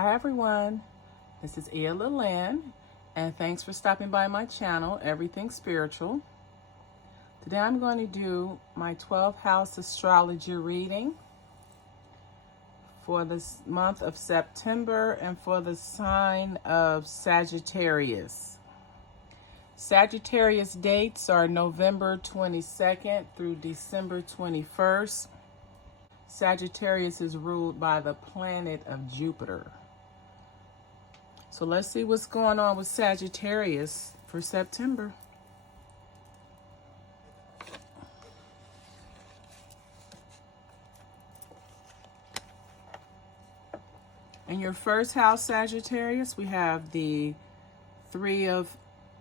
Hi everyone, this is Ia Lillian, and thanks for stopping by my channel, Everything Spiritual. Today I'm going to do my 12th house astrology reading for this month of September and for the sign of Sagittarius. Sagittarius dates are November 22nd through December 21st. Sagittarius is ruled by the planet of Jupiter. So let's see what's going on with Sagittarius for September. In your first house, Sagittarius, we have the Three of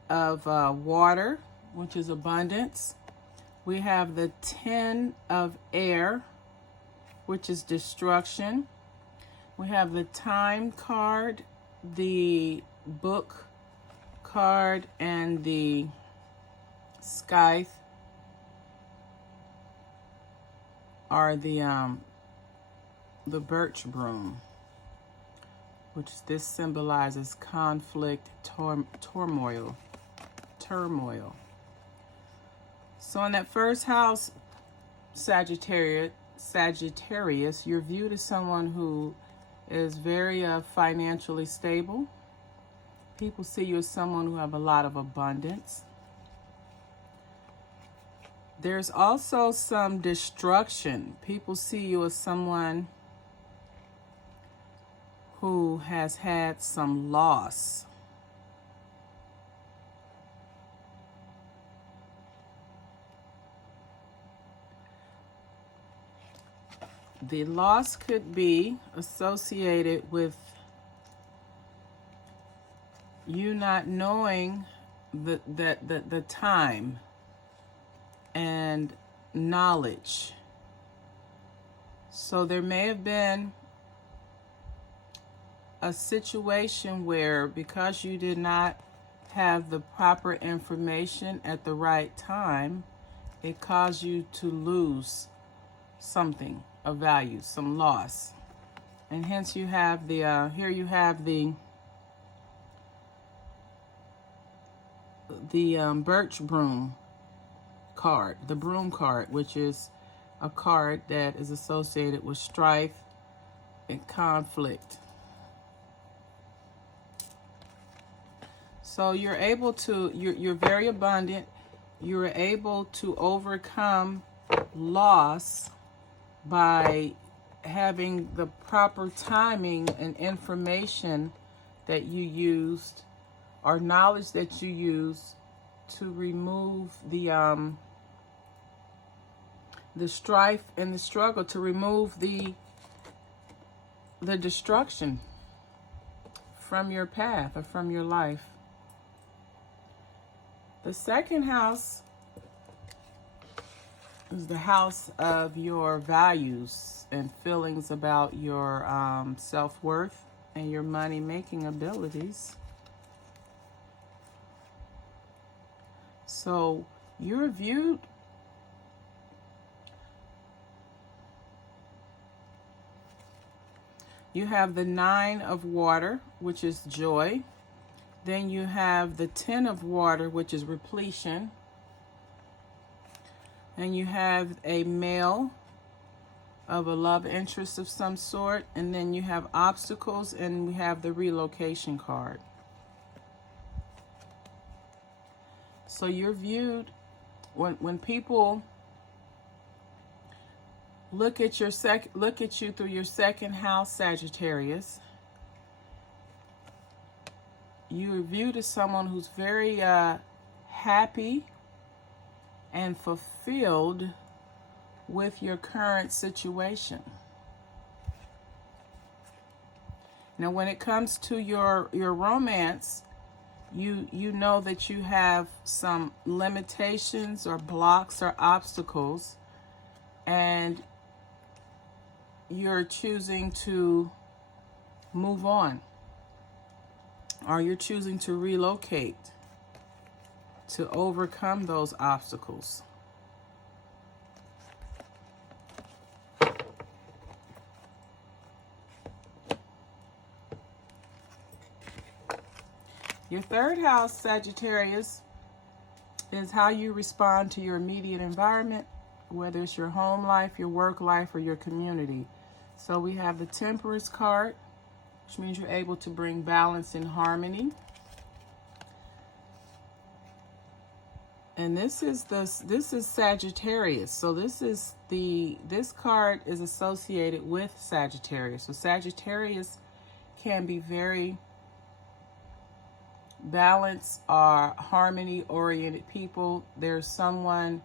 water, which is abundance. We have the 10 of air, which is destruction. We have the time card, the book card, and the scythe are the birch broom, which this symbolizes conflict, turmoil. So in that first house, Sagittarius, you're viewed as someone who is very financially stable. People see you as someone who have a lot of abundance. There's also some destruction. People see you as someone who has had some loss. The loss could be associated with you not knowing the time and knowledge. So there may have been a situation where, because you did not have the proper information at the right time, it caused you to lose something of value, some loss. And hence you have the here you have the birch broom card, the broom card, which is a card that is associated with strife and conflict. So you're able to, you're very abundant. You're able to overcome loss by having the proper timing and information that you used, or knowledge that you used, to remove the strife and the struggle, to remove the destruction from your path or from your life. The second house is the house of your values and feelings about your self-worth and your money-making abilities. So you're viewed you have the 9 of water, which is joy. Then you have the 10 of water, which is repletion. And you have a male of a love interest of some sort. And then you have obstacles, and we have the relocation card. So you're viewed, when people look at you through your second house, Sagittarius, you're viewed as someone who's very happy and fulfilled with your current situation. Now, when it comes to your romance, you know that you have some limitations or blocks or obstacles, and you're choosing to move on, or you're choosing to relocate to overcome those obstacles. Your third house, Sagittarius, is how you respond to your immediate environment, whether it's your home life, your work life, or your community. So we have the Temperance card, which means you're able to bring balance and harmony. And this is Sagittarius. So this card is associated with Sagittarius. So Sagittarius can be very balanced or harmony oriented people. There's someone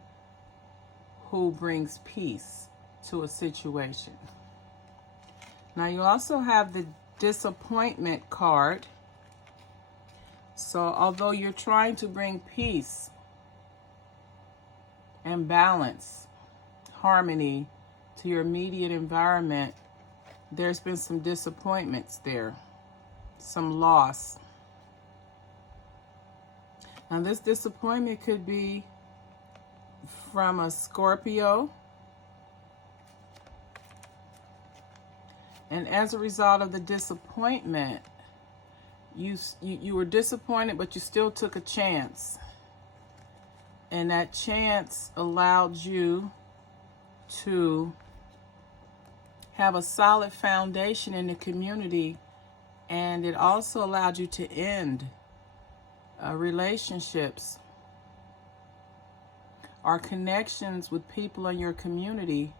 who brings peace to a situation. Now you also have the Disappointment card. So although you're trying to bring peace and balance, harmony to your immediate environment, there's been some disappointments there, some loss. Now this disappointment could be from a Scorpio, and as a result of the disappointment, you were disappointed, but you still took a chance. And that chance allowed you to have a solid foundation in the community, and it also allowed you to end relationships or connections with people in your community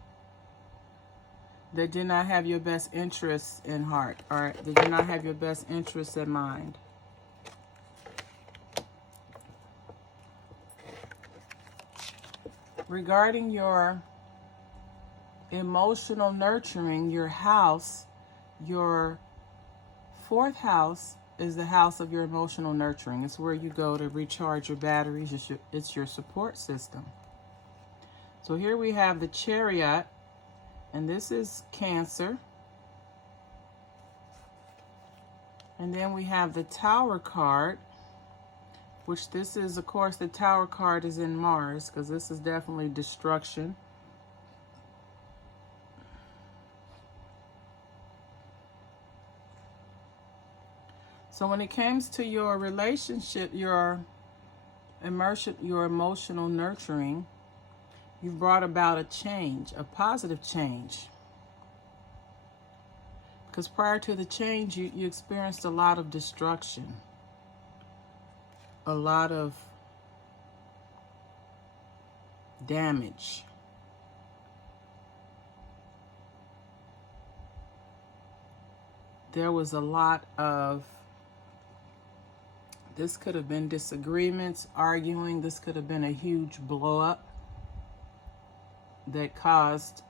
that did not have your best interests in heart, or that did not have your best interests in mind. Regarding your emotional nurturing, your house, your fourth house is the house of your emotional nurturing. It's where you go to recharge your batteries. It's your support system. So here we have the Chariot, and this is Cancer. And then we have the Tower card, which this is, of course, the Tower card is in Mars, because this is definitely destruction. So when it comes to your relationship, your emotional nurturing, you've brought about a change, a positive change. Because prior to the change, you experienced a lot of destruction, a lot of damage. There was a lot of, this could have been disagreements, arguing. This could have been a huge blow up that caused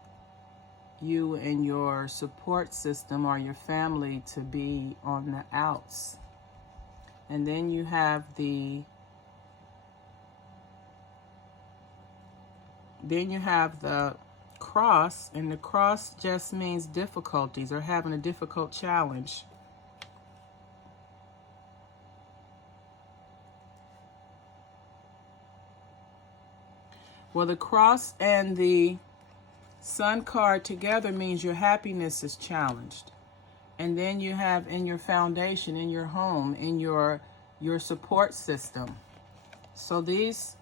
you and your support system or your family to be on the outs. And then you have the cross, and the cross just means difficulties or having a difficult challenge. Well, the cross and the Sun card together means your happiness is challenged. And then you have in your foundation, in your home, in your support system. So these,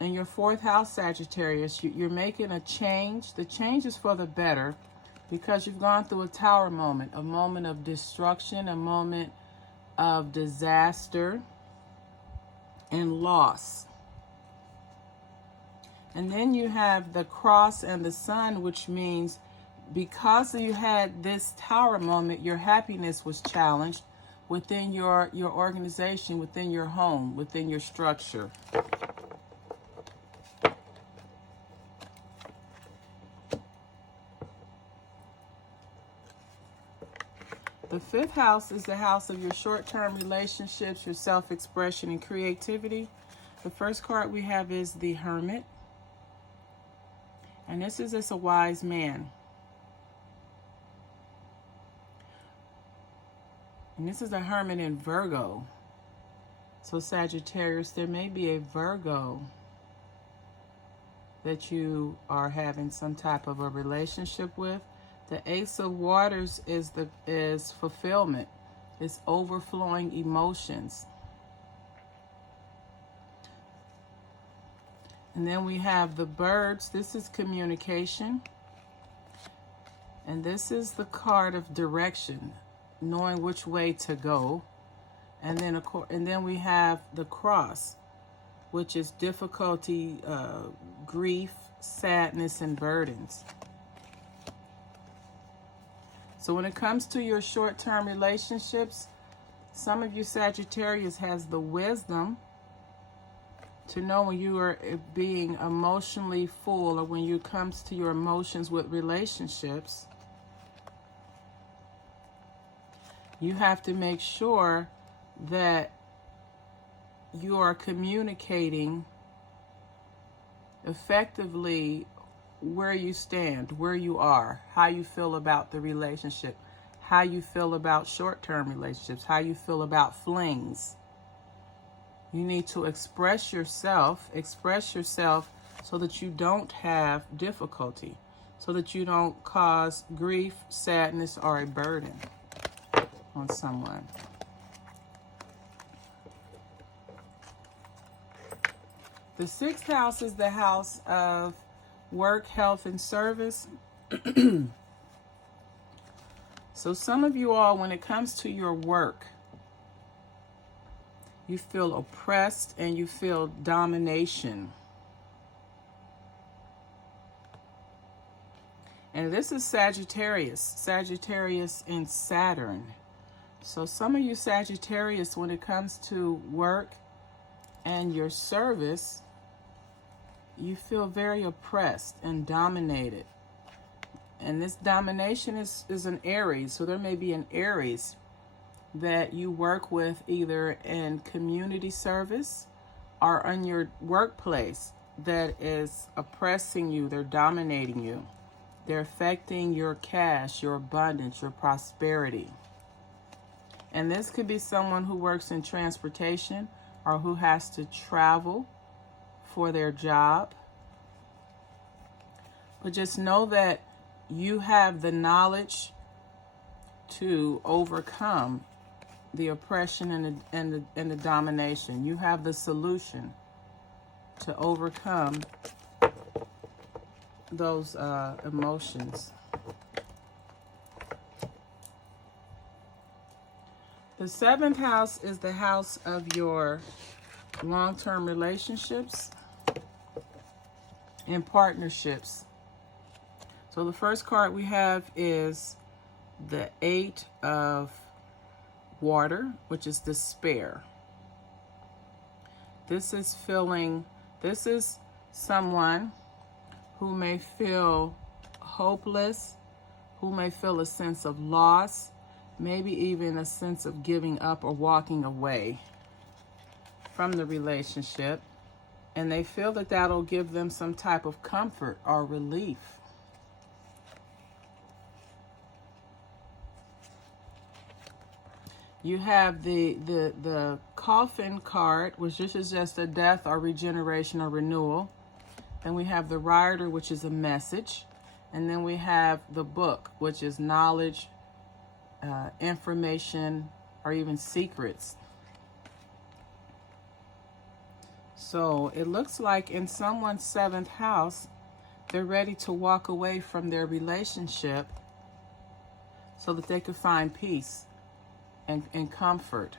in your fourth house, Sagittarius, you're making a change. The change is for the better, because you've gone through a Tower moment, a moment of destruction, a moment of disaster and loss. And then you have the cross and the Sun, which means because you had this Tower moment, your happiness was challenged within your organization, within your home, within your structure. The fifth house is the house of your short-term relationships, your self-expression, and creativity. The first card we have is the Hermit. And this is a wise man. And this is a Hermit in Virgo. So Sagittarius, there may be a Virgo that you are having some type of a relationship with. The Ace of Waters is fulfillment. It's overflowing emotions. And then we have the birds. This is communication. And this is the card of direction, knowing which way to go. And then we have the cross, which is difficulty, grief, sadness, and burdens. So when it comes to your short-term relationships, some of you Sagittarius has the wisdom to know when you are being emotionally full, or when it comes to your emotions with relationships. You have to make sure that you are communicating effectively where you stand, where you are, how you feel about the relationship, how you feel about short-term relationships, how you feel about flings. You need to express yourself so that you don't have difficulty, so that you don't cause grief, sadness, or a burden on someone. The 6th house is the house of work, health, and service. So some of you all, when it comes to your work, you feel oppressed and you feel domination. And this is Sagittarius and Saturn. So some of you Sagittarius, when it comes to work and your service, you feel very oppressed and dominated. And this domination is an Aries. So there may be an Aries that you work with either in community service or on your workplace that is oppressing you. They're dominating you. They're affecting your cash, your abundance, your prosperity. And this could be someone who works in transportation or who has to travel for their job. But just know that you have the knowledge to overcome the oppression and the domination. You have the solution to overcome those emotions. The 7th house is the house of your long-term relationships and partnerships. So the first card we have is the 8 of water, which is despair. This is someone who may feel hopeless, who may feel a sense of loss, maybe even a sense of giving up or walking away from the relationship. And they feel that that'll give them some type of comfort or relief. You have the coffin card, which is just a death or regeneration or renewal. Then we have the rider, which is a message. And then we have the book, which is knowledge, information, or even secrets. So it looks like in someone's 7th house, they're ready to walk away from their relationship so that they could find peace and comfort.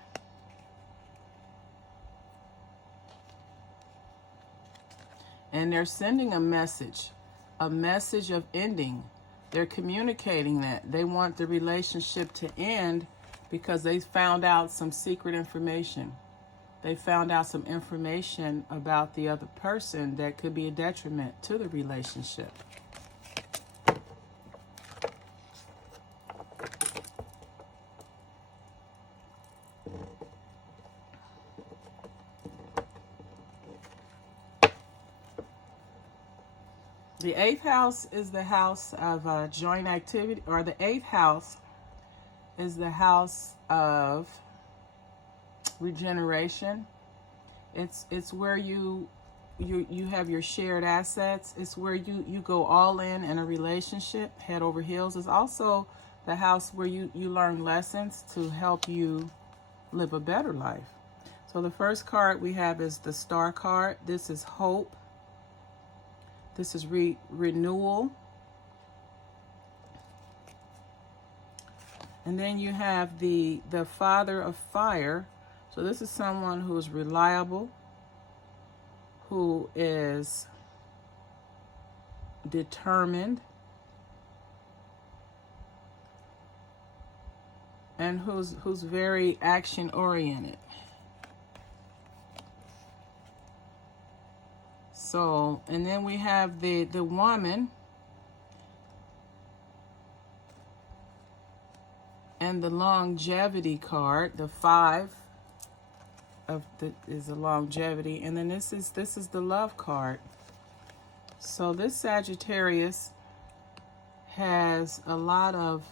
And they're sending a message of ending. They're communicating that they want the relationship to end because they found out some secret information. They found out some information about the other person that could be a detriment to the relationship. The 8th house is the house of joint activity, or the 8th house is the house of regeneration. It's where you have your shared assets. It's where you go all in a relationship, head over heels. It's also the house where you learn lessons to help you live a better life. So the first card we have is the Star card. This is hope. This is renewal. And then you have the Father of Fire. So this is someone who is reliable, who is determined, and who's very action oriented. So, and then we have the woman and the longevity card. The 5 is the longevity, and then this is the love card. So this Sagittarius has a lot of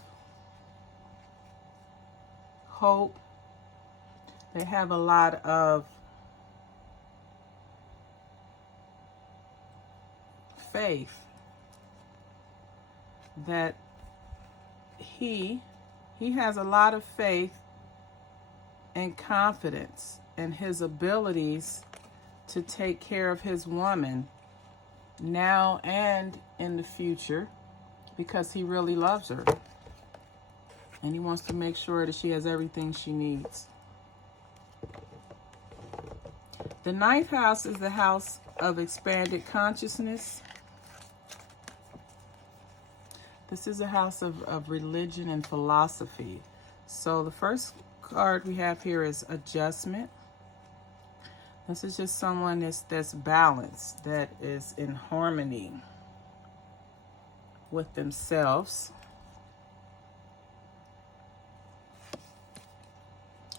hope. They have a lot of faith that he has a lot of faith and confidence in his abilities to take care of his woman now and in the future, because he really loves her and he wants to make sure that she has everything she needs. The 9th house is the house of expanded consciousness. This is a house of religion and philosophy. So the first card we have here is adjustment. This is just someone that's balanced, that is in harmony with themselves.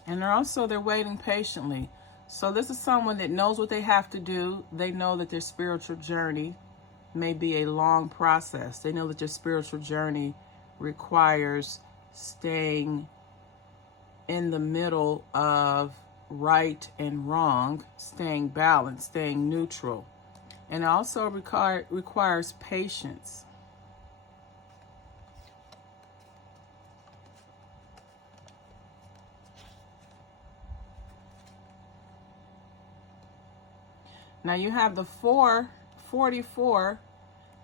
And they're waiting patiently. So this is someone that knows what they have to do. They know that their spiritual journey may be a long process. They know that their spiritual journey requires staying in the middle of right and wrong, staying balanced, staying neutral. And it also requires patience. Now you have the 44,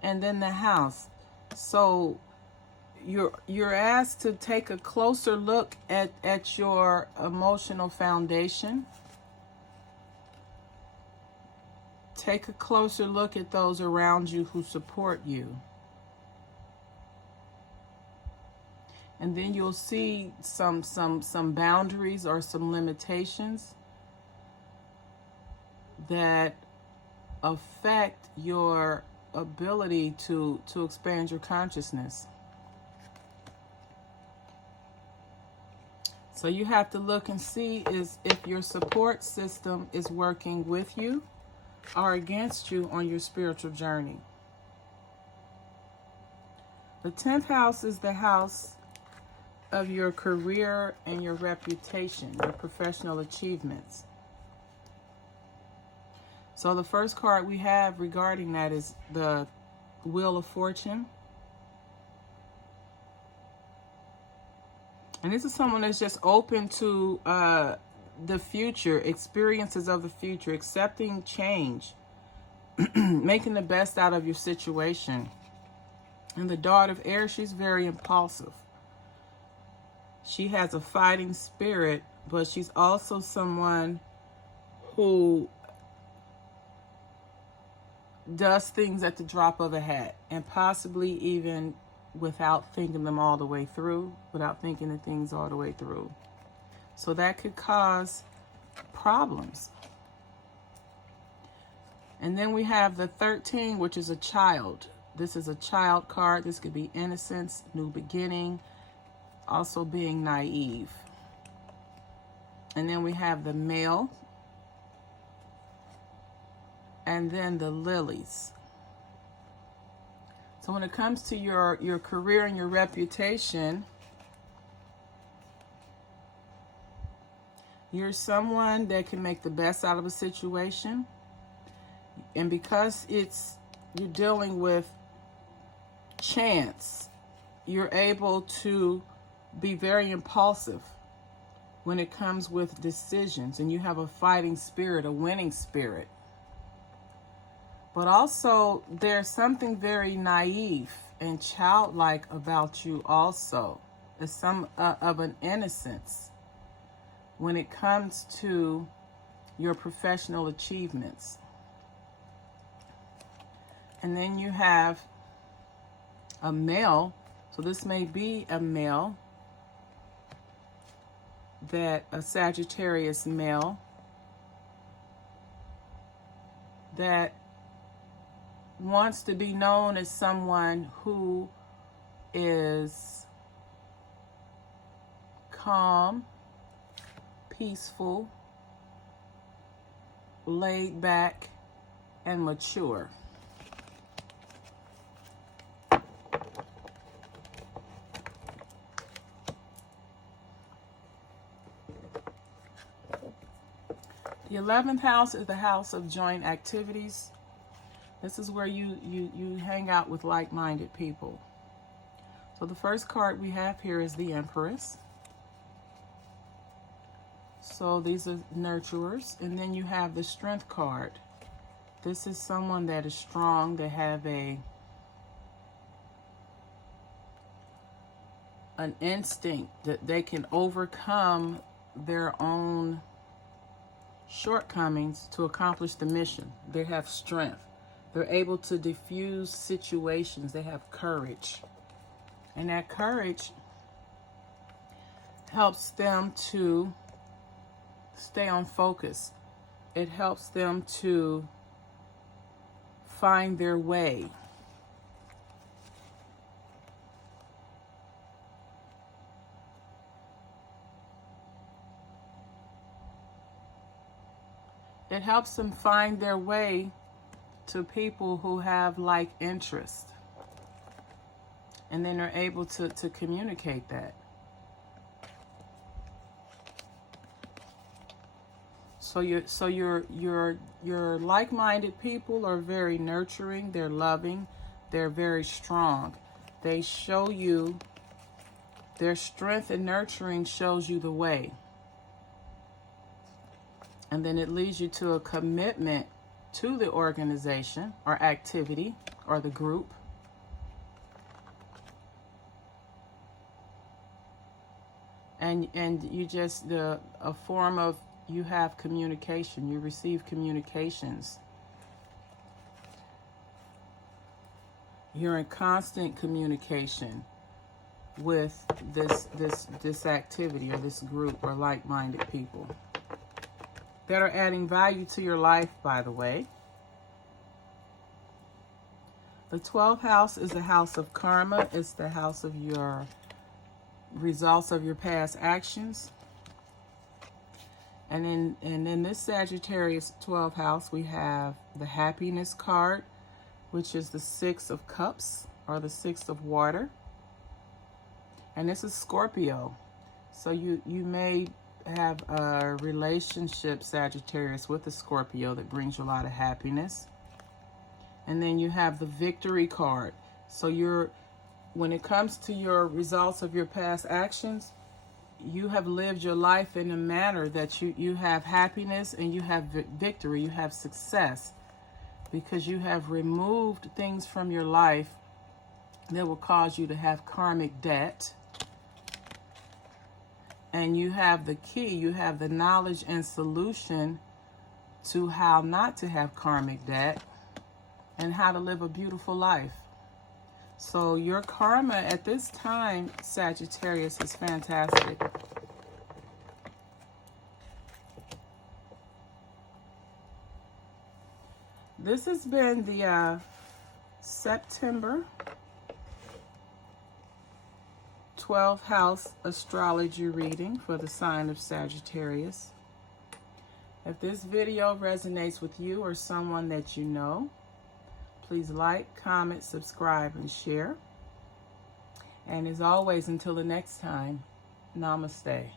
and then the house. So you're asked to take a closer look at your emotional foundation. Take a closer look at those around you who support you. And then you'll see some boundaries or some limitations that affect your ability to expand your consciousness. So you have to look and see if your support system is working with you or against you on your spiritual journey. The 10th house is the house of your career and your reputation, your professional achievements. So the first card we have regarding that is the Wheel of Fortune. And this is someone that's just open to the future, experiences of the future, accepting change, making the best out of your situation. And the Daughter of Air, she's very impulsive. She has a fighting spirit, but she's also someone who does things at the drop of a hat, and possibly even without thinking them all the way through, without thinking the things all the way through. So that could cause problems. And then we have the 13, which is a child. This is a child card. This could be innocence, new beginning, also being naive. And then we have the male, and then the lilies. So when it comes to your career and your reputation, you're someone that can make the best out of a situation. And because you're dealing with chance, you're able to be very impulsive when it comes with decisions, and you have a fighting spirit, a winning spirit. But also, there's something very naive and childlike about you also. There's some of an innocence when it comes to your professional achievements. And then you have a male, so this may be a male, that a Sagittarius male that wants to be known as someone who is calm, peaceful, laid back, and mature. The 11th house is the house of joint activities. This is where you hang out with like-minded people. So the first card we have here is the Empress. So these are nurturers. And then you have the Strength card. This is someone that is strong. They have an instinct that they can overcome their own shortcomings to accomplish the mission. They have strength. They're able to diffuse situations. They have courage. And that courage helps them to stay on focus. It helps them to find their way. It helps them find their way to people who have like interest. And then they're able to communicate that. So your like-minded people are very nurturing, they're loving, they're very strong. They show you, their strength and nurturing shows you the way. And then it leads you to a commitment to the organization or activity or the group. And you just, a form of, you have communication, you receive communications. You're in constant communication with this activity or this group or like-minded people that are adding value to your life, by the way. The 12th house is the house of karma. It's the house of your results of your past actions. And in this Sagittarius 12th house, we have the happiness card, which is the 6 of cups or the 6 of water. And this is Scorpio. So you may have a relationship, Sagittarius, with a Scorpio that brings you a lot of happiness. And then you have the victory card. So when it comes to your results of your past actions, you have lived your life in a manner that you have happiness and you have victory, you have success, because you have removed things from your life that will cause you to have karmic debt. And you have the key, you have the knowledge and solution to how not to have karmic debt and how to live a beautiful life. So your karma at this time, Sagittarius, is fantastic. This has been the September 12th house astrology reading for the sign of Sagittarius. If this video resonates with you or someone that you know, please like, comment, subscribe, and share. And as always, until the next time, namaste.